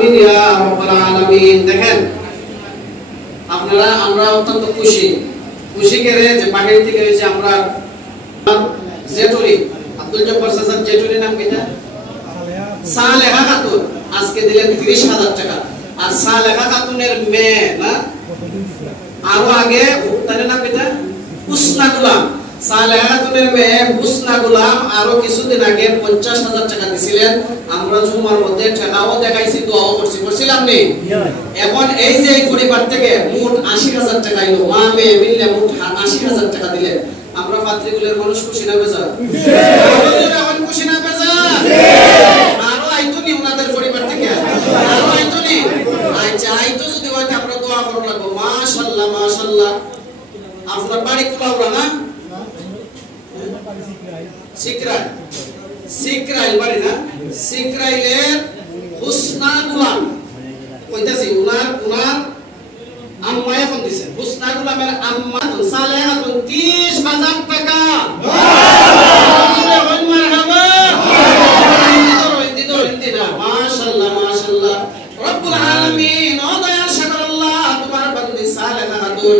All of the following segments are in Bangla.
আমিন ইয়া রাব্বাল আলামিন। দেখেন আপনারা আমরা অত্যন্ত খুশি করে যে বাহির থেকে হয়েছে আমরা জেটুরি আব্দুল জব্বার চাচার জেটুরি নাম কিনা সালেহা খাতুন আজকে দিলেন 30,000 টাকা। আর সালেহা খাতুনের মেয়ে না আরো আগে তার নাম কিনা হুসনা গোলাম, সালেহা খাতুনের মেয়ে হুসনা গোলাম আরো কিছুদিন আগে 50,000 টাকা দিছিলেন। আমরা জুমার মধ্যে টাকাও দেখাইছি, দোয়াও করছিলাম নি। এখন এই যে পরিবার থেকে মোট 80,000 টাকা এলো, মা মেয়ে মিলে মোট 80,000 টাকা দিলেন। আমরা পাত্রীগুলোর মানুষ খুশি না বেজা? এখন খুশি না বেজা? আরো আইতো নি ওনাদের পরিবার থেকে, আরো আইতো নি। আচ্ছা আইতো যদি হয় আমরা দোয়া করব লাগবো। মাশাআল্লাহ মাশাআল্লাহ। আপনার বাড়ি কুলাউড়া না? সিকরাইল বাড়ি না? সিকরাইলের হুসনা গোলাম কইতাছি উনার আম্মা এখন দিছে। হুসনা গোলামের আম্মা সালেহা 30,000 টাকা। মাশাআল্লাহ মাশাআল্লাহ। রব্বুল আলামিন ও দয়ার সাগর আল্লাহ তোমার বান্দি সালেহা খাতুন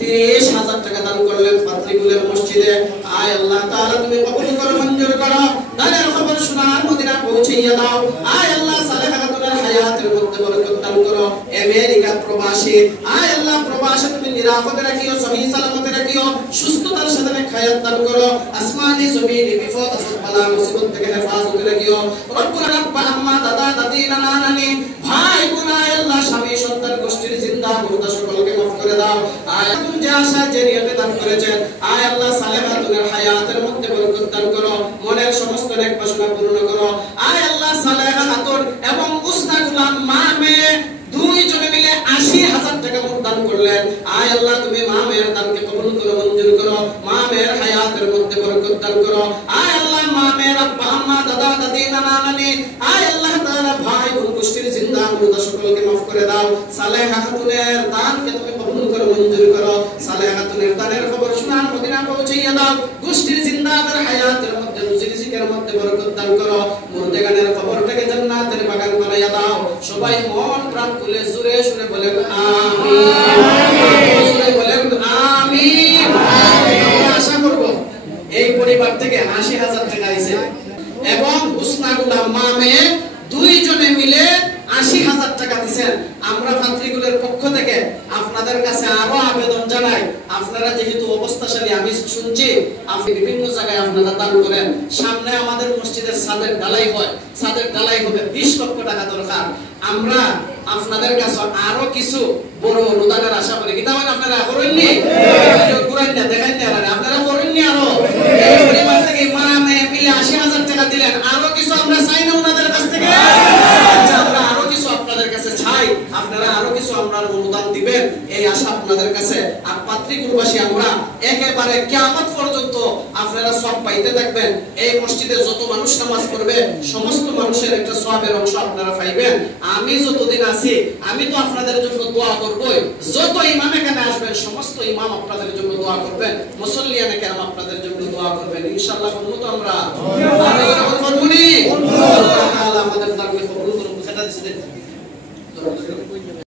30,000 টাকা দান করলেন পাত্রীগুলের মসজিদে। আয় আল্লাহ তাআলা তুমি কবুল করো, মঞ্জুর করো, দানের খবর শোনার মদিনা পৌঁছাইয়া দাও। আয় আল্লাহ সালেহা খাতুনের হায়াতের মধ্যে বরকত দান করো। আমেরিকা প্রবাসী আয় আল্লাহ প্রবাসে তুমি নিরাপদে রাখিও, সহিহ সালামতে রাখিও, সুস্থতার সাথে হায়াত দান করো। আসমানি জমিনি বিপদ আপদ বালা মুসিবত থেকে হেফাজতে রাখিও। রব্বুল রাব্বা আম্মা দাদা দাদি নানা নানি ভাই বোন আয় আল্লাহ স্বামী সন্তান গোষ্ঠীর জিন্দা মুর্দা সকলকে মাফ করে দাও। আয় তুমি যে আশা যে নিয়তে দান করেছেন আয় আল্লাহ সালেহা খাতুনের হায়াতের মধ্যে বরকত দান করো, মনের সমস্ত নেক বাসনা পূর্ণ করো। আয় আল্লাহ সালেহা খাতুন এবং হুসনা গোলাম মা মেয়ে দুইজনে মিলে 80,000 টাকা মোট দান করলেন। আয় আল্লাহ তুমি মা মেয়ের দানকে কবুল করো, মঞ্জুর করো, মা মেয়ের হায়াতের মধ্যে বরকত দান করো। আয় আল্লাহ মা মেয়ের আব্বা আম্মা দাদা দাদি নানা নানি আয় আল্লাহ তাআলা ভাই বোন গোষ্ঠীর জিন্দা মুর্দা সকলকে মাফ করে দাও। সালেহা খাতুনের দানকে তুমি কবুল করো, মঞ্জুর করো। সালেহা খাতুনের দানের খবর শোনার মদিনা পৌঁছাইয়া দাও। গোষ্ঠীর জিন্দাদের হায়াতের মধ্যে রিজিকের মধ্যে বরকত দান করো। মুর্দেগানের কবরটাকে জান্নাতের বাগান বানাইয়া দাও। সবাই মন প্রাণ খুলে জোরে সুরে বলেন আমিন, জোরে বলেন আমিন। আমরা আশা করব এই পরিবার থেকে 80,000 টাকা আইছে এবং হুসনা গোলাম মা মেয়ে দুইজনে মিলে 80,000 টাকা দিবেন। আমরা পাত্রীগুলোর পক্ষ থেকে আপনাদের কাছে আরো আবেদন জানাই, আপনারা যেহেতু অবস্থাশালী আমি শুনছি আপনি বিভিন্ন জায়গায় আপনারা দান করেন। সামনে আমাদের মসজিদের ছাদের ঢালাই হয়, ছাদের ঢালাই হবে 20 লক্ষ টাকা দরকার। আমরা আপনাদের কাছে আরো কিছু বড় অনুদানের আশা করি। কি তাহলে আপনারা করেননি? ঘুরাই না দেখাই না আপনারা করেননি? আরো এই পরিবার থেকে মা মেয়ে মিলে 80,000 টাকা দিলেন, আরো কিছু আমরা চাই না ওনাদের কাছ থেকে? আচ্ছা আমরা আরো কিছু আপনাদের কাছে চাই, আপনারা আরো কিছু আমরা অনুদান দিবেন এই আশা আপনাদের কাছে। আর পাত্রীকুলবাসী আমরা একেবারে কিয়ামত পর্যন্ত আপনারা সব পাইতে থাকবেন। এই মসজিদে যত মানুষ নামাজ পড়বে সমস্ত মানুষের একটা সওয়াবের অংশ আপনারা পাইবেন। আমি যতদিন আছি আমি তো আপনাদের জন্য দোয়া করবই। যত ইমাম এখানে আসবেন সমস্ত ইমাম আপনাদের জন্য দোয়া করবেন, মুসল্লিয়ানে কেরাম আপনাদের জন্য দোয়া করবেন। ইনশাআল্লাহ তো আমরা আমাদের দানকে কবুল করুন। সেটা দিতে